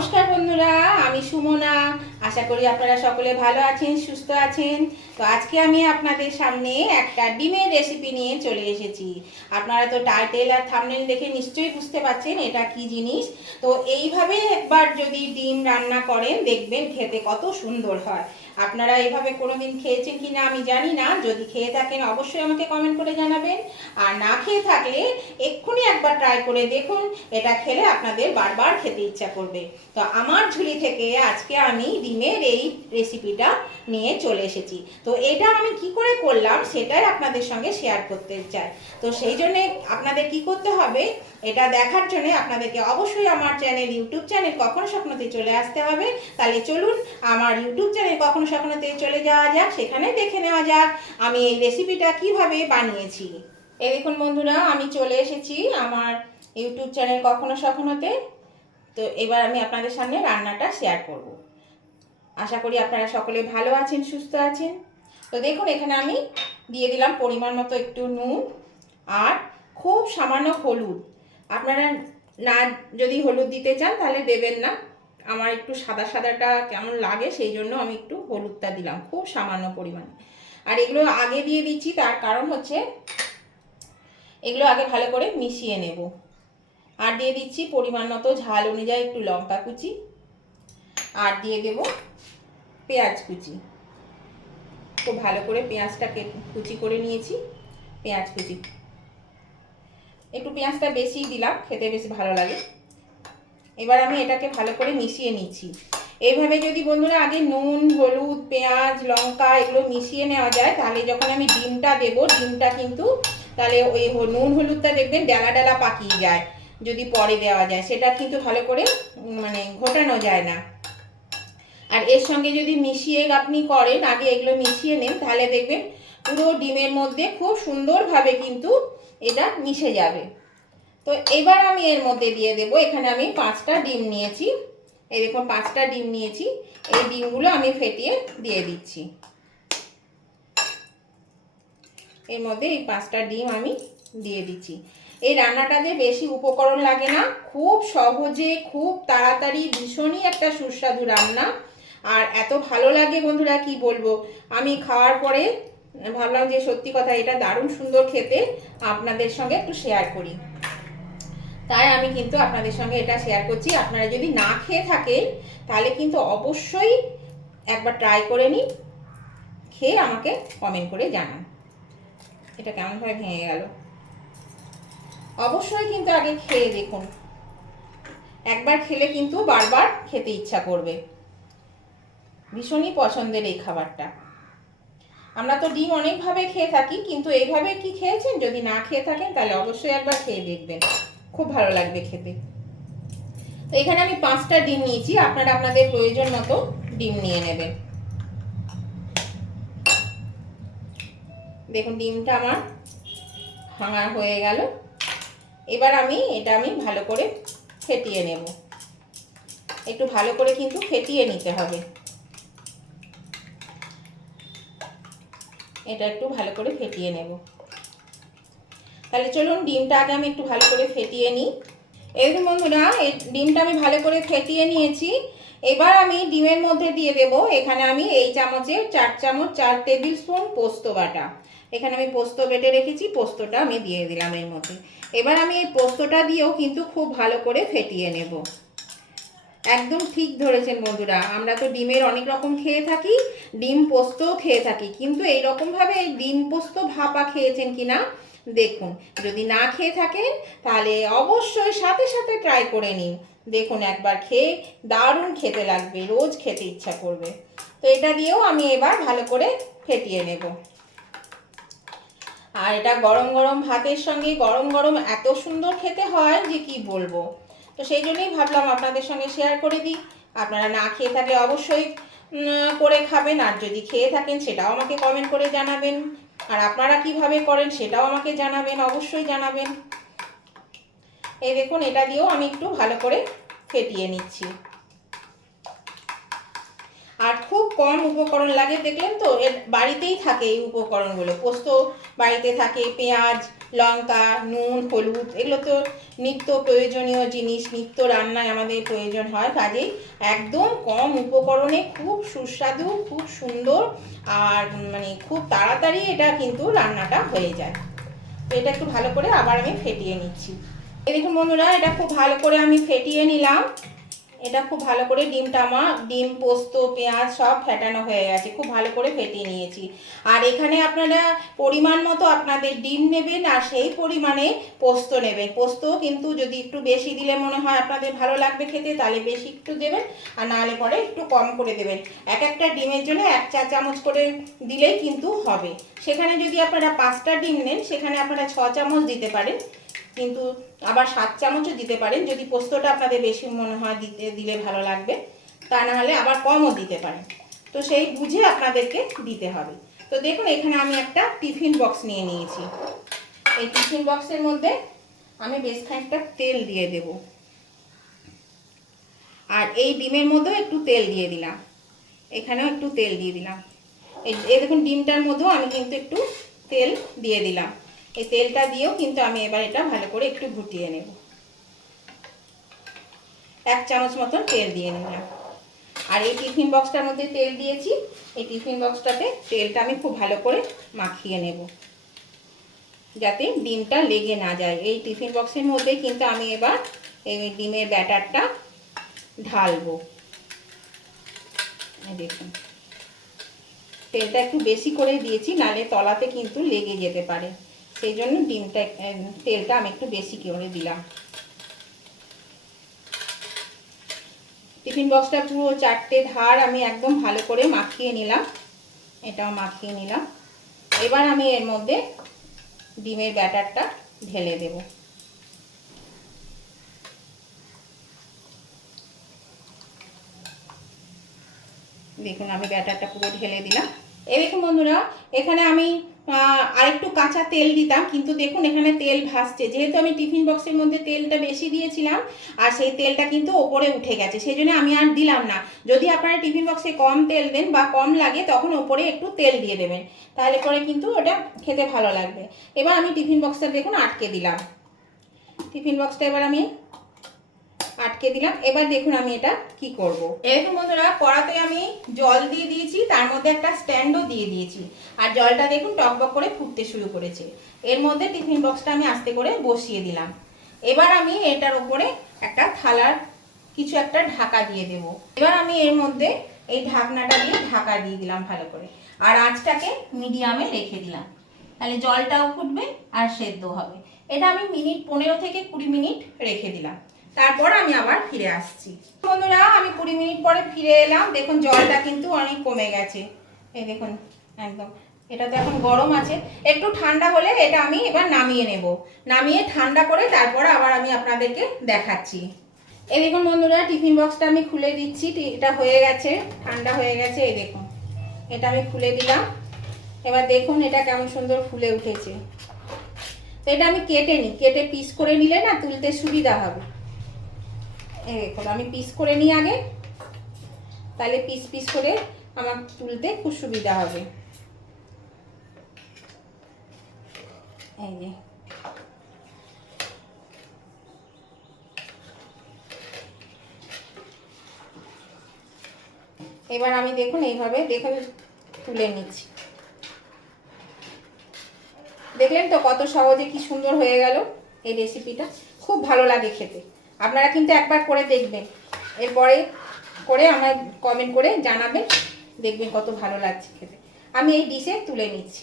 নমস্কার বন্ধুরা আমি সুমনা। আশা করি আপনারা সকলে ভালো আছেন, সুস্থ আছেন। তো আজকে আমি আপনাদের সামনে একটা ডিমের রেসিপি নিয়ে চলে এসেছি। আপনারা তো টাইটেল আর থামনেল দেখে নিশ্চয়ই বুঝতে পারছেন এটা কি জিনিস। তো এইভাবে একবার যদি ডিম রান্না করেন, দেখবেন খেতে কত সুন্দর হয়। আপনারা এইভাবে কোনোদিন খেয়েছেন কি না আমি জানি না। যদি খেয়ে থাকেন, অবশ্যই আমাকে কমেন্ট করে জানাবেন। আর না খেয়ে থাকলে এক্ষুনি একবার ট্রাই করে দেখুন, এটা খেলে আপনাদের বারবার খেতে ইচ্ছা করবে। তো আমার ঝুলি থেকে আজকে আমি ডিমের এই রেসিপিটা নিয়ে চলে এসেছি। তো এটা আমি কি করে করলাম সেটাই আপনাদের সঙ্গে শেয়ার করতে চাই। তো সেই জন্যে আপনাদের কি করতে হবে, এটা দেখার জন্য আপনাদেরকে অবশ্যই আমার চ্যানেল ইউটিউব চ্যানেল কখনো স্বপ্নতে চলে আসতে হবে। তাহলে চলুন আমার ইউটিউব চ্যানেল কখনো স্বপ্নতে চলে যাওয়া যাক, সেখানে দেখে নেওয়া যাক আমি এই রেসিপিটা কীভাবে বানিয়েছি। এ দেখুন বন্ধুরা, আমি চলে এসেছি আমার ইউটিউব চ্যানেল কখনো স্বপ্নতে। তো এবার আমি আপনাদের সামনে রান্নাটা শেয়ার করব। আশা করি আপনারা সকলে ভালো আছেন, সুস্থ আছেন। তো দেখুন, এখানে আমি দিয়ে দিলাম পরিমাণ মতো একটু নুন আর খুব সামান্য হলুদ। আপনারা না যদি হলুদ দিতে চান, তাহলে দেবেন না। আমার একটু সাদা সাদাটা কেমন লাগে, সেই জন্য আমি একটু হলুদটা দিলাম, খুব সামান্য পরিমাণে। আর এগুলো আগে দিয়ে দিচ্ছি, তার কারণ হচ্ছে এগুলো আগে ভালো করে মিশিয়ে নেব। আর দিয়ে দিচ্ছি পরিমাণ মতো ঝাল অনুযায়ী একটু লঙ্কা কুচি। আর দিয়ে দেব পেঁয়াজ কুচি। খুব ভালো করে পেঁয়াজটাকে কুচি করে নিয়েছি, পেঁয়াজ কুচি। একটু পেঁয়াজটা বেশি দিলাম, খেতে বেশ ভালো লাগে। এবার আমি এটাকে ভালো করে মিশিয়ে নিচ্ছি। এইভাবে যদি বন্ধুরা আগে নুন, হলুদ, পেঁয়াজ, লঙ্কা এগুলো মিশিয়ে নেওয়া যায়, তাহলে যখন আমি ডিমটা দেব, ডিমটা কিন্তু তাহলে ওই নুন, হলুদটা দেখবেন ডালা ডালা পাকিয়ে যায়, যদি পরে দেওয়া যায়। সেটা কিন্তু ভালো করে মানে ঘোটানো যায় না। আর এর সঙ্গে যদি মিশিয়ে আপনি করেন, আগে এগুলো মিশিয়ে নেন, তাহলে দেখবেন পুরো ডিমের মধ্যে খুব সুন্দরভাবে কিন্তু এটা মিশে যাবে। তো এবার আমি এর মধ্যে দিয়ে দেব, এখানে আমি পাঁচটা ডিম নিয়েছি। এই দেখুন, পাঁচটা ডিম নিয়েছি। এই ডিমগুলো আমি ফেটিয়ে দিয়ে দিচ্ছি। এর মধ্যে এই পাঁচটা ডিম আমি দিয়ে দিচ্ছি। এই রান্নাটাতে বেশি উপকরণ লাগে না, খুব সহজে, খুব তাড়াতাড়ি, ভীষণই একটা সুস্বাদু রান্না। আর এত ভালো লাগে বন্ধুরা, কি বলব? আমি খাওয়ার পরে ভাবলাম যে সত্যি কথা এটা দারুণ সুন্দর খেতে আপনাদের সঙ্গে একটু শেয়ার করি। তাই আমি কিন্তু আপনাদের সঙ্গে এটা শেয়ার করছি। আপনারা যদি না খেয়ে থাকেন, তাহলে কিন্তু অবশ্যই একবার ট্রাই করে নিন। খেয়ে আমাকে কমেন্ট করে জানান। এটা কেমনভাবে ভেঙে গেল? অবশ্যই কিন্তু আগে খেয়ে দেখুন। একবার খেলে কিন্তু বারবার খেতে ইচ্ছা করবে। ভীষণই পছন্দের এই খাবারটা। আমরা তো ডিম অনেকভাবে খেয়ে থাকি, কিন্তু এইভাবে কি খেয়েছেন? যদি না খেয়ে থাকেন, তাহলে অবশ্যই একবার খেয়ে দেখবেন। খুব ভালো লাগবে খেতে। তো এখানে আমি পাঁচটা ডিম নিয়েছি, আপনারা আপনাদের প্রয়োজন মতো ডিম নিয়ে নেবেন। দেখুন, ডিমটা আমার ভাঙা হয়ে গেল। এবার আমি, এটা আমি ভালো করে ফেটিয়ে নেব। একটু ভালো করে কিন্তু ফেটিয়ে নিতে হবে। এটা একটু ভালো করে ফেটিয়ে নেব। তাহলে চলুন ডিমটা আগে আমি একটু ভালো করে ফেটিয়ে নিই। এরকম বন্ধুরা, এই ডিমটা আমি ভালো করে ফেটিয়ে নিয়েছি। এবার আমি ডিমের মধ্যে দিয়ে দেব। এখানে আমি এই চামচে চার চামচ, চার টেবিল স্পুন পোস্ত বাটা। এখানে আমি পোস্ত বেটে রেখেছি, পোস্তটা আমি দিয়ে দিলাম এর মধ্যে। এবার আমি এই পোস্তটা দিয়েও কিন্তু খুব ভালো করে ফেটিয়ে নেব। একদম ঠিক ধরেছেন বন্ধুরা। আমরা তো ডিমের অনেক রকম খেয়ে থাকি, ডিম পোস্তও খেয়ে থাকি, কিন্তু এই রকমভাবে এই ডিম পোস্ত ভাপা খেয়েছেন কি না দেখুন। যদি না খেয়ে থাকেন, তাহলে অবশ্যই সাথে সাথে ট্রাই করে নিন। দেখুন, একবার খেয়ে দারুণ খেতে লাগবে, রোজ খেতে ইচ্ছা করবে। তো এটা দিয়েও আমি এবার ভালো করে ফেটিয়ে নেব। আর এটা গরম গরম ভাতের সঙ্গে গরম গরম এত সুন্দর খেতে হয় যে কি বলব? তো সেই জন্যই ভাবলাম আপনাদের সঙ্গে শেয়ার করে দিই। আপনারা না খেয়ে থাকলে অবশ্যই করে খাবেন, আর যদি খেয়ে থাকেন সেটাও আমাকে কমেন্ট করে জানাবেন। আর আপনারা কীভাবে করেন সেটাও আমাকে জানাবেন, অবশ্যই জানাবেন। এই দেখুন, এটা দিয়েও আমি একটু ভালো করে ফেটিয়ে নিচ্ছি। আর খুব কম উপকরণ লাগে, দেখলেন তো? এর বাড়িতেই থাকে এই উপকরণগুলো। পোস্ত বাড়িতে থাকে, পেঁয়াজ লঙ্কা, নুন, হলুদ, এগুলো তো নিত্য প্রয়োজনীয় জিনিস, নিত্য রান্নায় আমাদের প্রয়োজন হয়, কাজেই একদম কম উপকরণে খুব সুস্বাদু, খুব সুন্দর আর মানে খুব তাড়াতাড়ি এটা কিন্তু রান্নাটা হয়ে যায়। এটা একটু ভালো করে আবার আমি ফেটিয়ে নিচ্ছি। দেখুন বন্ধুরা, এটা খুব ভালো করে আমি ফেটিয়ে নিলাম। এটা খুব ভালো করে ডিমটা আমার, ডিম, পোস্ত, পেঁয়াজ সব ফেটানো হয়ে গেছে, খুব ভালো করে ফেটিয়ে নিয়েছি। আর এখানে আপনারা পরিমাণ মতো আপনাদের ডিম নেবেন আর সেই পরিমাণে পোস্ত নেবেন। পোস্ত কিন্তু যদি একটু বেশি দিলে মনে হয় আপনাদের ভালো লাগবে খেতে, তাহলে বেশি একটু দেবেন আর নাহলে পরে একটু কম করে দেবেন। এক একটা ডিমের জন্য এক চা চামচ করে দিলেই কিন্তু হবে। সেখানে যদি আপনারা পাঁচটা ডিম নেন, সেখানে আপনারা ছ চামচ দিতে পারেন। কিন্তু আবার সাত চামচও দিতে পারেন। যদি পোস্তটা আপনাদের বেশি মনে হয় দিতে, দিলে ভালো লাগবে, তা না হলে আবার কমও দিতে পারেন। তো সেই বুঝে আপনাদেরকে দিতে হবে। তো দেখুন, এখানে আমি একটা টিফিন বক্স নিয়ে নিয়েছি। এই টিফিন বক্সের মধ্যে আমি বেশ খানিকটা তেল দিয়ে দেব। আর এই ডিমের মধ্যেও একটু তেল দিয়ে দিলাম। এখানেও একটু তেল দিয়ে দিলাম। এই দেখুন, ডিমটার মধ্যেও আমি কিন্তু একটু তেল দিয়ে দিলাম। এই তেলটা দিয়েও কিন্তু আমি এবার এটা ভালো করে একটু ঘুটিয়ে নেব। এক চামচ মতন তেল দিয়ে নিলাম। আর এই টিফিন বক্সটার মধ্যে তেল দিয়েছি, এই টিফিন বক্সটাতে তেলটা আমি খুব ভালো করে মাখিয়ে নেব। যাতে ডিমটা লেগে না যায়। এই টিফিন বক্সের মধ্যে কিন্তু আমি এবার এই ডিমের ব্যাটারটা ঢালবো। দেখুন। তেলটা একটু বেশি করে দিয়েছি, নালে তলাতে কিন্তু লেগে যেতে পারে। সেই জন্য ডিমটা তেলটা আমি একটু বেশি করে দিলাম। টিফিন বক্সটা পুরো চারটে ধার আমি একদম ভালো করে মাখিয়ে নিলাম। এটাও মাখিয়ে নিলাম। এবার আমি এর মধ্যে ডিমের ব্যাটারটা ঢেলে দেব। দেখুন আমি ব্যাটারটা পুরো ঢেলে দিলাম। এই দেখুন বন্ধুরা, এখানে আমি আরেকটু কাঁচা তেল দিতাম, কিন্তু দেখুন এখানে তেল ভাসছে। যেহেতু আমি টিফিন বক্সের মধ্যে তেলটা বেশি দিয়েছিলাম, আর সেই তেলটা কিন্তু ওপরে উঠে গেছে সেই জন্য আমি আর দিলাম না। যদি আপনারা টিফিন বক্সে কম তেল দেন বা কম লাগে, তখন ওপরে একটু তেল দিয়ে দেবেন, তাহলে পরে কিন্তু ওটা খেতে ভালো লাগবে। এবার আমি টিফিন বক্সটা দেখুন আটকে দিলাম। টিফিন বক্সটা এবার আমি আটকে দিলাম। এবার দেখুন আমি এটা কি করব। এরকম বন্ধুরা, কড়াতে আমি জল দিয়ে দিয়েছি, তার মধ্যে একটা স্ট্যান্ডও দিয়ে দিয়েছি। আর জলটা দেখুন টকবক করে ফুটতে শুরু করেছে। এর মধ্যে টিফিন বক্সটা আমি আস্তে করে বসিয়ে দিলাম। এবার আমি এটার উপরে একটা থালার কিছু একটা ঢাকা দিয়ে দেব। এবার আমি এর মধ্যে এই ঢাকনাটা দিয়ে ঢাকা দিয়ে দিলাম ভালো করে। আর আঁচটাকে মিডিয়ামে রেখে দিলাম। তাহলে জলটাও ফুটবে আর সেদ্ধ হবে। এটা আমি মিনিট পনেরো থেকে কুড়ি মিনিট রেখে দিলাম। তারপর আমি আবার ফিরে আসছি। বন্ধুরা, আমি কুড়ি মিনিট পরে ফিরে এলাম। দেখুন, জলটা কিন্তু অনেক কমে গেছে। এই দেখুন, একদম। এটা তো এখন গরম আছে। একটু ঠান্ডা হলে এটা আমি এবার নামিয়ে নেব। নামিয়ে ঠান্ডা করে তারপর আবার আমি আপনাদেরকে দেখাচ্ছি। এই দেখুন বন্ধুরা, টিফিন বক্সটা আমি খুলে দিচ্ছি। এটা হয়ে গেছে। ঠান্ডা হয়ে গেছে, এই দেখুন। এটা আমি খুলে দিলাম। এবার দেখুন এটা কেমন সুন্দর ফুলে উঠেছে। তো এটা আমি কেটে নিই কেটে পিস করে নিলে না তুলতে সুবিধা হবে। এই দেখুন, আমি পিস করে নিই আগে। তাহলে পিস পিস করে আমার তুলতে খুব সুবিধা হবে। এই এবার আমি দেখুন এইভাবে দেখে তুলে নিচ্ছি। দেখলেন তো কত সহজে কি সুন্দর হয়ে গেল এই রেসিপিটা খুব ভালো লাগে খেতে। আপনারা কিন্তু একবার করে দেখবেন। এরপরে করে আমার কমেন্ট করে জানাবেন, দেখবেন কত ভালো লাগছে খেতে। আমি এই ডিশে তুলে নিচ্ছি।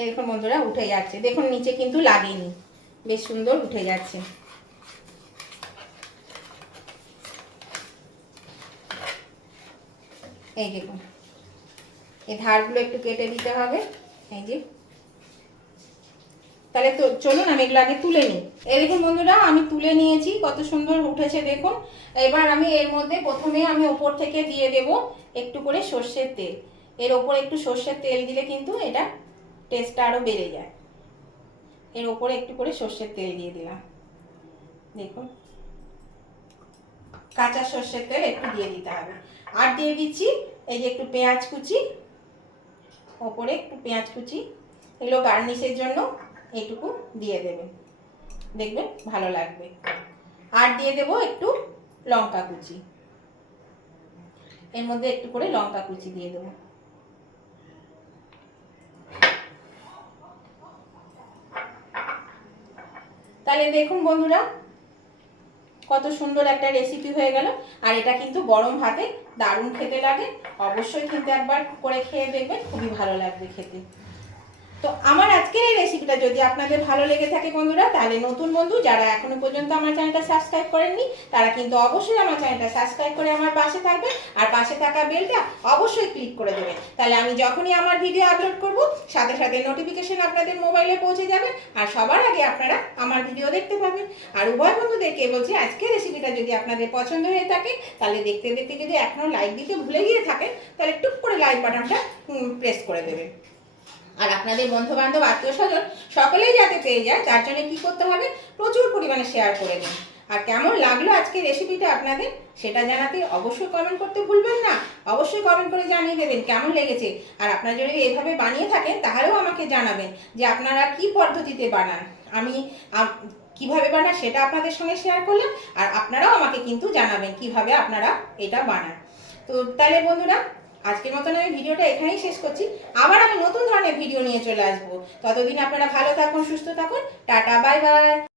এরকম বন্ধুরা উঠে যাচ্ছে। দেখুন, নিচে কিন্তু লাগেনি। বেশ সুন্দর উঠে যাচ্ছে। এই দেখুন। এই ধারগুলো একটু কেটে দিতে হবে। এই যে তাহলে তো চলুন, আমি এগুলো আগে তুলে নিই। এই দেখুন বন্ধুরা, আমি তুলে নিয়েছি, কত সুন্দর উঠেছে দেখুন। এবার আমি এর মধ্যে প্রথমে আমি ওপর থেকে দিয়ে দেব একটু করে সর্ষের তেল। এর ওপর একটু সর্ষের তেল দিলে কিন্তু এটা টেস্টটা আরও বেড়ে যায়। এর ওপরে একটু করে সর্ষের তেল দিয়ে দিলাম। দেখুন। কাঁচা সর্ষের তেল একটু দিয়ে দিতে হবে। আর দিয়ে দিচ্ছি এই যে একটু পেঁয়াজ কুচি ওপরে একটু পেঁয়াজ কুচি, এগুলো গার্নিশের জন্য এইটুকু দিয়ে দেবে। দেখবেন ভালো লাগবে। আর দিয়ে দেবো একটু লঙ্কা কুচি। এর মধ্যে একটু করে লঙ্কা কুচি দিয়ে দেবো। তাহলে দেখুন বন্ধুরা, কত সুন্দর একটা রেসিপি হয়ে গেল। আর এটা কিন্তু গরম ভাতে দারুণ খেতে লাগে। অবশ্যই কিন্তু একবার করে খেয়ে দেখবেন খুবই ভালো লাগবে খেতে। তো আমার আজকের এই রেসিপিটা যদি আপনাদের ভালো লেগে থাকে বন্ধুরা, তাহলে নতুন বন্ধু যারা এখনও পর্যন্ত আমার চ্যানেলটা সাবস্ক্রাইব করেননি, তারা কিন্তু অবশ্যই আমার চ্যানেলটা সাবস্ক্রাইব করে আমার পাশে থাকবেন। আর পাশে থাকা বেলটা অবশ্যই ক্লিক করে দেবেন। তাহলে আমি যখনই আমার ভিডিও আপলোড করব, সাথে সাথে নোটিফিকেশন আপনাদের মোবাইলে পৌঁছে যাবে। আর সবার আগে আপনারা আমার ভিডিও দেখতে পাবেন আর উভয় বন্ধুদেরকে বলছি, আজকের রেসিপিটা যদি আপনাদের পছন্দ হয়ে থাকে, তাহলে দেখতে দেখতে যদি এখনও লাইক দিতে ভুলে গিয়ে থাকেন, তাহলে টুক করে লাইক বাটনটা প্রেস করে দেবেন। আর আপনাদের বন্ধু বান্ধব আত্মীয় স্বজন সকলেই যাতে পেয়ে যায়, তার জন্য কী করতে হবে? প্রচুর পরিমাণে শেয়ার করে দিন। আর কেমন লাগল আজকে রেসিপিটা আপনাদের, সেটা জানাতে অবশ্যই কমেন্ট করতে ভুলবেন না। অবশ্যই কমেন্ট করে জানিয়ে দেবেন কেমন লেগেছে। আর আপনারা যদি এইভাবে বানিয়ে থাকেন, তাহলেও আমাকে জানাবেন যে আপনারা কি পদ্ধতিতে বানান। আমি কীভাবে বানান সেটা আপনাদের সঙ্গে শেয়ার করলাম, আর আপনারাও আমাকে কিন্তু জানাবেন কীভাবে আপনারা এটা বানান। তো তাহলে বন্ধুরা আজকের মতন আমি ভিডিওটা এখানেই শেষ করছি। আবার আমি নতুন ধরনের ভিডিও নিয়ে চলে আসব। ততদিন আপনারা ভালো থাকুন, সুস্থ থাকুন। Tata, bye bye.